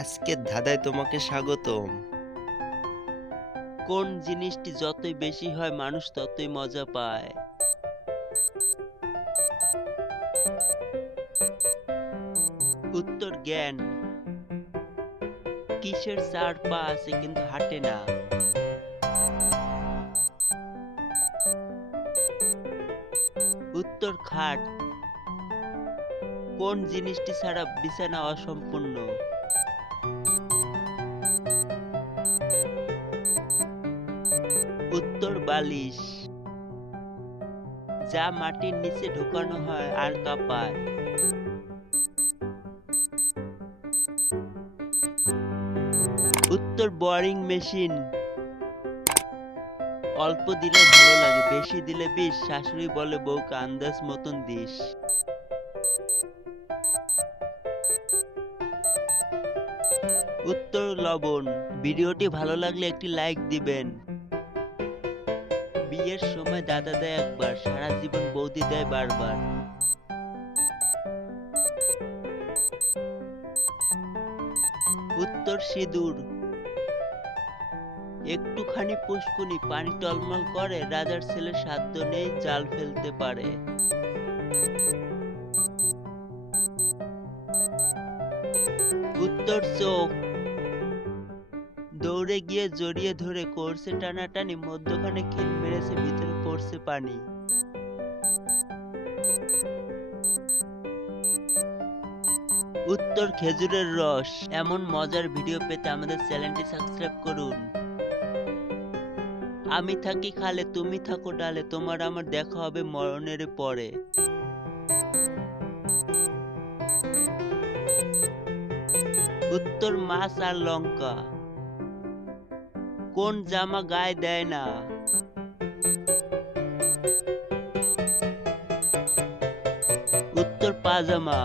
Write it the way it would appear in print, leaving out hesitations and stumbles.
আজকের ধাঁধায় তোমাকে স্বাগতম। কোন জিনিসটি যতই বেশি হয় মানুষ ততই মজা পায়? উত্তর জ্ঞান। কিসের 4 পা আছে কিন্তু হাঁটে না? উত্তর খাট। কোন জিনিসটি ছাড়া বিছানা অসম্পূর্ণ? উত্তর বালিশ। যা মাটির নিচে ঢোকানো হয় আর কাঁপায়? উত্তর বোরিং মেশিন। অল্প দিলে ভালো লাগে, বেশি দিলে বিষ। শাশুড়ি বলে বউকে আন্দাজ মতন দিস। উত্তর লবণ। ভিডিওটি ভালো লাগলে একটি লাইক দিবেন। বিয়ের সময় দাদা দেয় একবার, সারা জীবন বৌদি দেয় বারবার। উত্তর সিঁদুর। একটুখানি পুষ্কুনি পানি টলমল করে, রাজার ছেলে সাধ্য নেই জাল ফেলতে পারে। উত্তর চোখ। দৌড়ে গিয়ে জড়িয়ে ধরে করছে টানাটানি, মধ্যখানে খিল মেরেছে, ভিতরে পড়ছে পানি। উত্তর খেজুরের রস। এমন মজার ভিডিও পেতে আমাদের চ্যানেলটি সাবস্ক্রাইব করুন। আমি থাকি খালে, তুমি থাকো ডালে, তোমার আমার দেখা হবে মরণের পরে। উত্তর মাছ আর লঙ্কা। কোন জামা গায়ে দেয় না? উত্তর পাজামা।